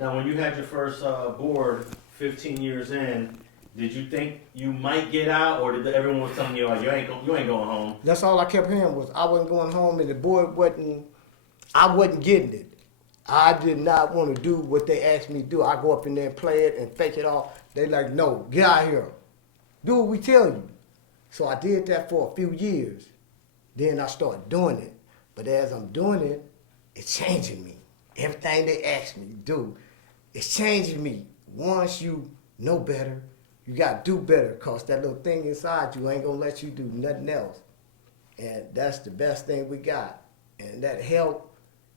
Now, when you had your first board 15 years in, did you think you might get out, or did everyone was telling you, oh, you ain't going home? That's all I kept hearing was I wasn't going home, and the board wasn't. I wasn't getting it. I did not want to do what they asked me to do. I go up in there and play it and fake it all. They like, no, get out of here. Do what we tell you. So I did that for a few years. Then I started doing it. But as I'm doing it, it's changing me. Everything they ask me to do, it's changing me. Once you know better, you got to do better, because that little thing inside you ain't going to let you do nothing else. And that's the best thing we got. And that helped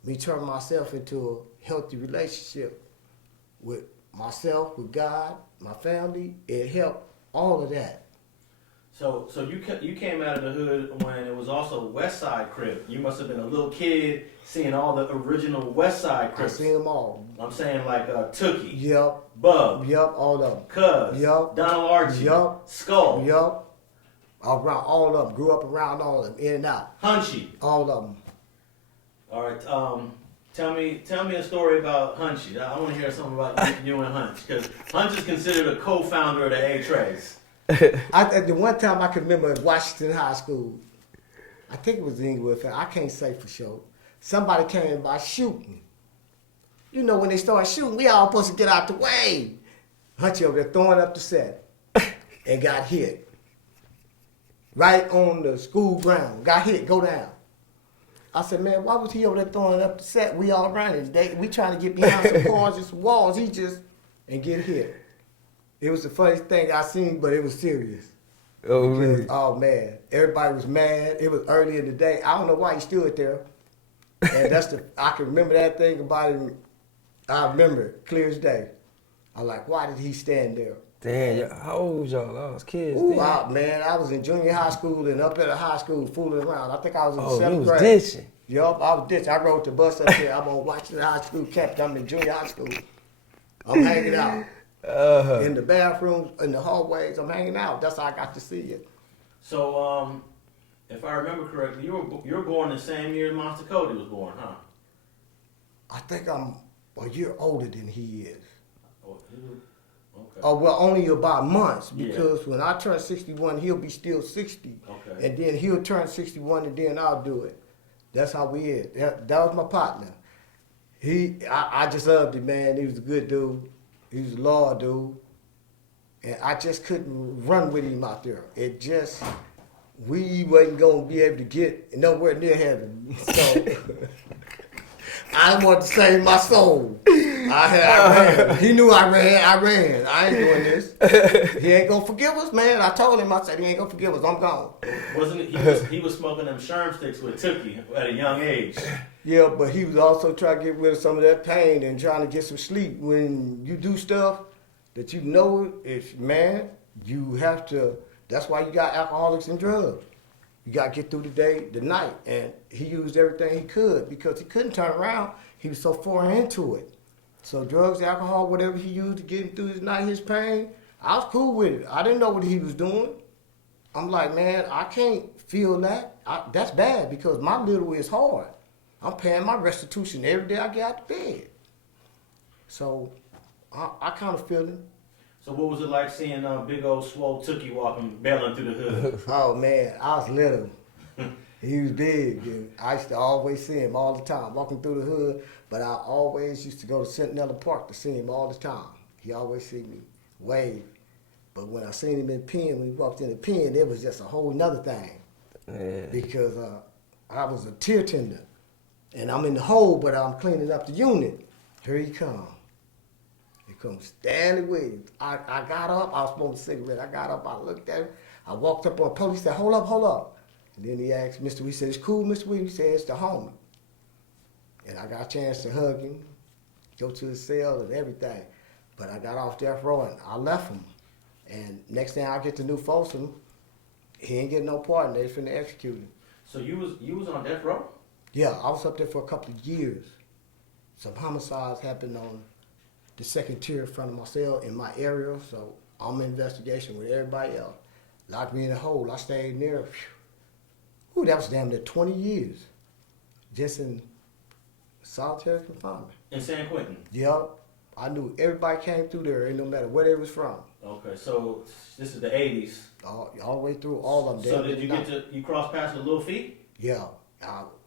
me turn myself into a healthy relationship with myself, with God, my family. It helped all of that. So you came out of the hood when it was also West Side Crip. You must have been a little kid seeing all the original West Side Crips. I seen them all. I'm saying like Tookie. Yep. Bub. Yep, all of them. Cuz. Yep. Donald Archie. Yep. Skull. Yep. Around all of them. Grew up around all of them, in and out. Hunchy. All of them. All right. Tell me a story about Hunchy. I want to hear something about you and Hunch, because Hunch is considered a co-founder of the Eight Trays. At the one time I can remember at Washington High School, I think it was Inglewood, I can't say for sure. Somebody came by shooting. You know, when they start shooting, we all supposed to get out the way. Hunchy over there throwing up the set and got hit. Right on the school ground. Got hit, go down. I said, man, why was he over there throwing up the set? We all running. We trying to get behind some cars and some walls. He just, and get hit. It was the funniest thing I seen, but it was serious. Oh, really? Oh, man. Everybody was mad. It was early in the day. I don't know why he stood there. And I can remember that thing about him. I remember it clear as day. I'm like, why did he stand there? Damn, how old was y'all? I was kids. Ooh, man, I was in junior high school and up at a high school fooling around. I think I was in the 7th grade. Ditching. Yup, I was ditching. I rode the bus up there. I'm on Washington High School campus. I'm in junior high school. I'm hanging out. In the bathrooms, in the hallways, I'm hanging out. That's how I got to see it. So, if I remember correctly, you were born the same year Monster Cody was born, huh? I think I'm a year older than he is. Oh, okay. Oh, well, only about months, because when I turn 61, he'll be still 60. Okay. And then he'll turn 61, and then I'll do it. That's how we is. That was my partner. I just loved him, man. He was a good dude. He was a law dude. And I just couldn't run with him out there. We wasn't going to be able to get nowhere near heaven. So I wanted to save my soul. I ran. He knew I ran. I ain't doing this. He ain't gonna forgive us, man. I told him, I said, he ain't gonna forgive us. I'm gone. Wasn't it, he was smoking them sherm sticks with Tookie at a young age. Yeah, but he was also trying to get rid of some of that pain and trying to get some sleep. When you do stuff that you know man, you have to, that's why you got alcoholics and drugs. You got to get through the day, the night. And he used everything he could because he couldn't turn around. He was so far into it. So drugs, alcohol, whatever he used to get him through his night, his pain, I was cool with it. I didn't know what he was doing. I'm like, man, I can't feel that. That's bad because my little is hard. I'm paying my restitution every day I get out of bed. So I kind of feel it. So what was it like seeing big old swole Tookie walking, bailing through the hood? Oh, man, I was little. He was big, and I used to always see him all the time, walking through the hood, but I always used to go to Centinela Park to see him all the time. He always see me, wave. But when I seen him in the pen, when he walked in the pen, it was just a whole nother thing. Yeah. Because I was a tier tender, and I'm in the hole, but I'm cleaning up the unit. Here he comes. Here comes Stanley Williams. I got up, I was smoking a cigarette. I got up, I looked at him. I walked up on the police, said, hold up. And then he asked Mr. Williams, he said, it's cool, Mr. Williams? He said, it's the homie. And I got a chance to hug him, go to his cell and everything. But I got off death row and I left him. And next thing I get to New Folsom, he ain't getting no pardon. They finna execute him. So you was on death row? Yeah, I was up there for a couple of years. Some homicides happened on the second tier in front of my cell in my area, so I'm in investigation with everybody else. Locked me in a hole. I stayed there. Ooh, that was damn near 20 years. Just in solitary confinement. In San Quentin? Yep. I knew everybody came through there, and no matter where they was from. Okay, so this is the 80s. All the way through all of them. So did you you cross paths with Lil Fee? Yeah.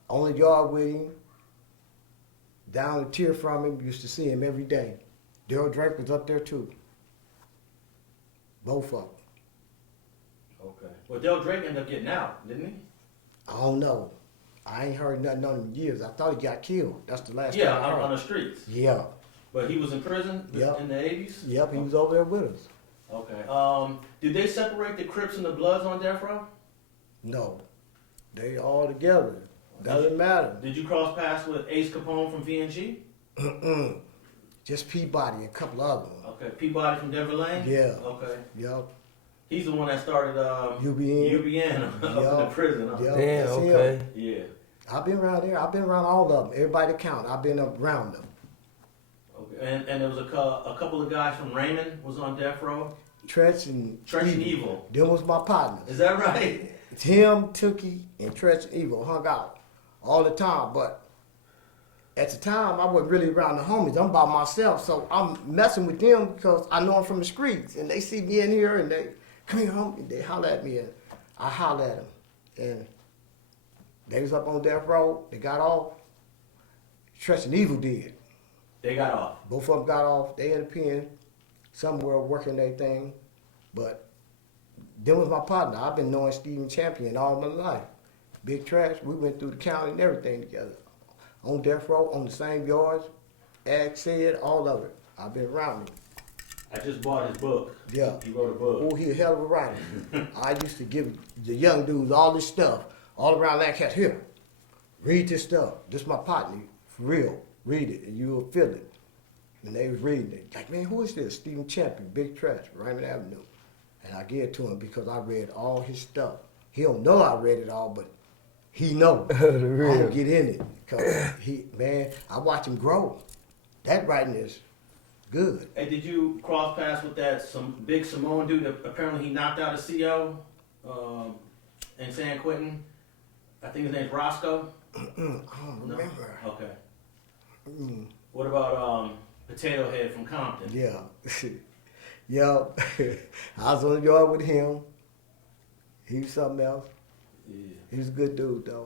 On the yard with him, down the tier from him, used to see him every day. Daryl Drake was up there too. Both of them. Okay. Well, Del Drake ended up getting out, didn't he? I don't know. I ain't heard nothing on him in years. I thought he got killed. That's the last Yeah, time I heard. on the streets. Yeah. But he was in prison Yep. in the 80s? Yep, he was over there with us. Okay. Did they separate the Crips and the Bloods on Death Row? No. They all together. Doesn't matter. Did you cross paths with Ace Capone from VNG? Just Peabody and a couple other ones. Okay. Peabody from Denver Lane? Yeah. Okay. Yep. He's the one that started UBN. up in the prison. Huh? Yep. Damn, that's him. okay. Yeah. I've been around there. I've been around all of them. Everybody that count. I've been around them. Okay. And there was a couple of guys from Raymond was on Death Row. Tretch and Evil. Them was my partners. Is that right? It's him, Tookie, and Tretch and Evil hung out all the time. But at the time, I wasn't really around the homies. I'm by myself. So I'm messing with them because I know them from the streets. And they see me in here and they, come here, homie. They holler at me and I holler at them. And they was up on Death Row. They got off. Tretch and Evil did. They got off. Both of them got off. They in the pen, somewhere working their thing. But them was my partner. I've been knowing Stephen Champion all my life. Big Trash, we went through the county and everything together. On Death Row, on the same yards, Ag said, all of it. I've been around him. I just bought his book. Yeah. He wrote a book. Oh, he a hell of a writer. I used to give the young dudes all this stuff, all around Lancaster. Here, read this stuff. This is my partner, for real. Read it, and you'll feel it. And they was reading it. Like, man, who is this? Stephen Champion, Big Trash, Raymond Avenue. And I gave it to him because I read all his stuff. He don't know I read it all, but he know. I'm gonna get in it. Cause I watch him grow. That writing is good. Hey, did you cross paths with that big Samoan dude that apparently he knocked out a CO in San Quentin? I think his name's Roscoe. I don't remember. No? Okay. What about Potato Head from Compton? Yeah. Yeah. I was on the yard with him. He was something else. Yeah. He was a good dude though.